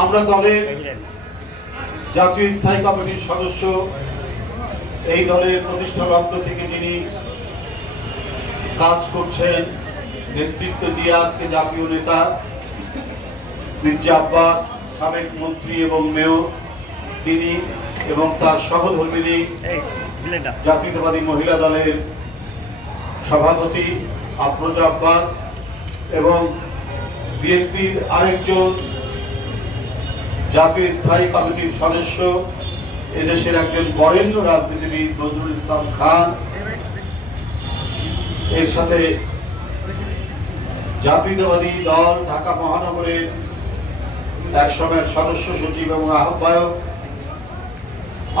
আমরা দলের জাতীয় স্থায়ী কমিটির সদস্য, এই দলের প্রতিষ্ঠা লগ্ন থেকে যিনি কাজ করছেন, নেতৃত্ব দিয়ে আজকে জাতীয় নেতা মির্জা আব্বাস, সাবেক মন্ত্রী এবং মেয়র তিনি, এবং তার সহধর্মিনী জাতীয়তাবাদী মহিলা দলের সভাপতি আফরোজা আব্বাস এবং বিএনপির আরেকজন জাতীয় স্থায়ী কমিটির সদস্য, এদেশের একজন বরেণ্য রাজনীতিবিদ নজরুল ইসলাম খান, এর সাথে জাতীয়তাবাদী দল ঢাকা মহানগরের এক সময়ের সদস্য সচিব এবং আহ্বায়ক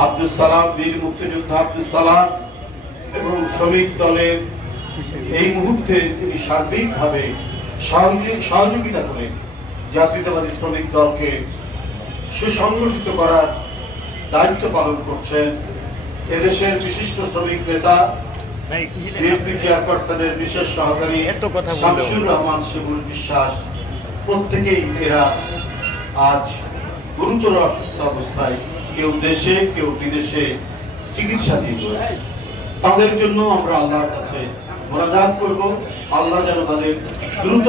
আব্দুল সালাম, বীর মুক্তিযোদ্ধা আব্দুল সালাম, এবং শ্রমিক দলের এই মুহূর্তে তিনি সার্বিকভাবে সহযোগিতা করে জাতীয়তাবাদী শ্রমিক দলকে সুসংগঠিত করার দায়িত্ব পালন করছেন। এদেশের বিশিষ্ট শ্রমিক নেতা বিএনপি চেয়ারপারসনের বিশেষ সহকারী শামসুর রহমান শিমুল বিশ্বাস, প্রত্যেকেই এরা আজ গুরুতর অসুস্থ অবস্থায়, কেউ দেশে কেউ বিদেশে চিকিৎসাধীন রয়েছে। তাদের জন্য আমরা আল্লাহর কাছে মোনাজাত করব, আল্লাহ যেন তাদের দ্রুত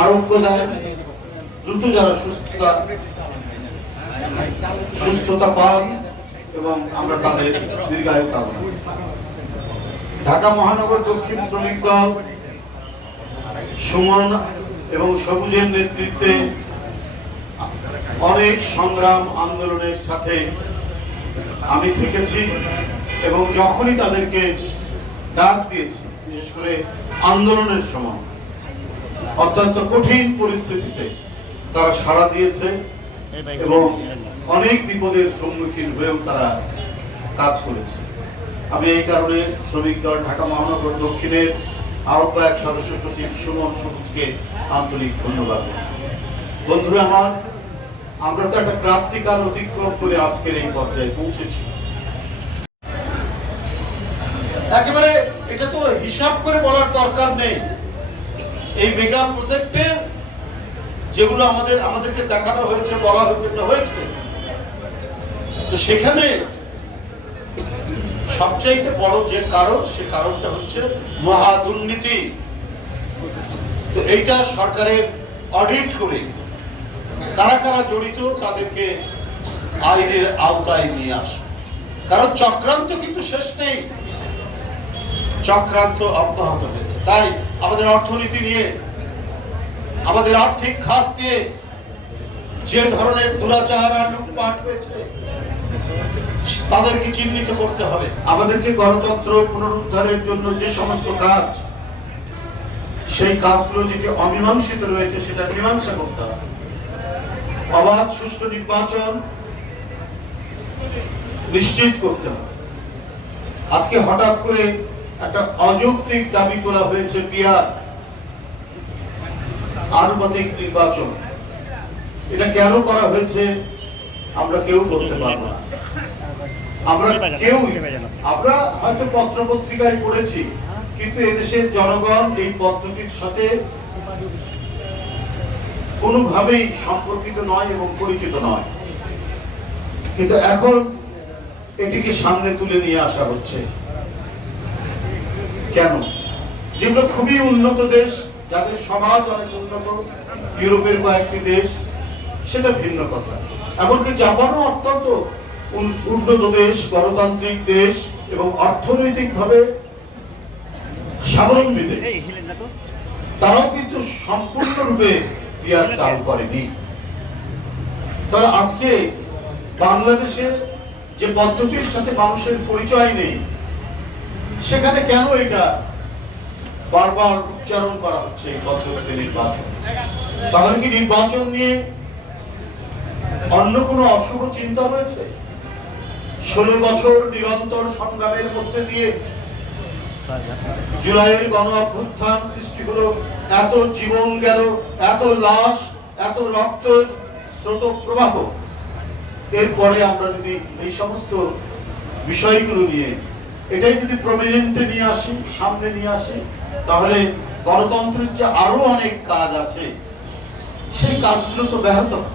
আরোগ্য দেয়, দ্রুত যারা সুস্থতা পান, এবং আমরা তাদের দীর্ঘায়ু কামনা করি। ঢাকা মহানগর দক্ষিণ শ্রমিক দল সুমন এবং সবুজের নেতৃত্বে অনেক সংগ্রাম আন্দোলনের সাথে আমি থেকেছি, এবং যখনই তাদেরকে ডাক দিয়েছি, বিশেষ করে আন্দোলনের সময় অত্যন্ত কঠিন পরিস্থিতিতে তারা সাড়া দিয়েছে এবং অনেক বিপদের সম্মুখীন হয়েও তারা কাজ করেছে। আমি এই কারণে শ্রমিক দল ঢাকা মহানগর দক্ষিণের আহ্বায়ক সদস্য সচিব সুমন সবুজকে আন্তরিক ধন্যবাদ। বন্ধুরা আমার, আমরা তো একটা ক্রান্তিকাল অতিক্রম করে আজকের এই পর্যায়ে পৌঁছেছি। একেবারে এটা তো হিসাব করে বলার দরকার নেই। এই মেগা প্রজেক্টের যেগুলো আমাদেরকে দেখানো হয়েছে, বলা হয়েছে, তো সেখানে সবচাইতে বড় যে কারণ, সে কারণটা হচ্ছে মহা দুর্নীতি। তো এইটা সরকারের অডিট করে কারা কারা জড়িত তাদেরকে আইনের আওতায় নিয়ে আসে, কারণ চক্রান্ত কিন্তু শেষ নেই, চক্রান্ত অব্যাহত হয়েছে। তাই আমাদের অর্থনীতি নিয়ে, আমাদের আর্থিক খাত দিয়ে যে ধরনের দুরাচার আর লুটপাট হয়েছে তাদেরকে চিহ্নিত করতে হবে। আমাদেরকে গণতন্ত্র পুনরুদ্ধারের জন্য যে সমস্ত কাজ, সেই কাজগুলো যেটি অমীমাংসিত রয়েছে সেটা মীমাংসা করতে হবে। অবাধ সুষ্ঠু নির্বাচন নিশ্চিত করতে হবে। আজকে হঠাৎ করে একটা অযৌক্তিক দাবি তোলা হয়েছে, পিয়ার আনুপাতিক নির্বাচন। এটা কেন করা হয়েছে আমরা কেউ বলতে পারবো না। আমরা হয়তো পত্র পত্রিকায় পড়েছি, কিন্তু এদেশের জনগণ এই পদ্ধতির সাথে কোনোভাবেই সম্পর্কিত নয় এবং পরিচিত নয়। কিন্তু এখন এটিকে সামনে তুলে নিয়ে আসা হচ্ছে। কেন? যেগুলো খুবই উন্নত দেশ, যাদের সমাজ অনেক উন্নত, ইউরোপের কয়েকটি দেশ, সেটা ভিন্ন কথা। এমনকি জাপানও অত্যন্ত উন্নত দেশ, গণতান্ত্রিক দেশ এবং অর্থনৈতিকভাবে স্বাবলম্বী দেশ, তারাও কিন্তু সম্পূর্ণরূপে পিয়ার চালু করেনি। তাহলে আজকে বাংলাদেশে যে পদ্ধতির সাথে মানুষের পরিচয় নেই, সেখানে কেন এটা বারবার উচ্চারণ করা হচ্ছে এই পদ্ধতিতে নির্বাচন? তাহলে কি নির্বাচন নিয়ে অন্য কোনো অশুভ চিন্তা রয়েছে? 16 বছর নিরন্তর সংগ্রামের মধ্যে দিয়ে জুলাইয়ের গণ অভ্যুত্থান সৃষ্টি হলো, এত জীবন গেল, এত লাশ, এত রক্ত স্রোত প্রবাহ। এরপরে আমরা যদি এই সমস্ত বিষয়গুলো নিয়ে এটাই যদি প্রমিনেন্টে নিয়ে আসি, সামনে নিয়ে আসি, তাহলে গণতন্ত্রের যে আরো অনেক কাজ আছে সেই কাজগুলো তো ব্যাহত হয়।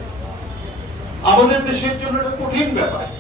আমাদের দেশের জন্য এটা কঠিন ব্যাপার।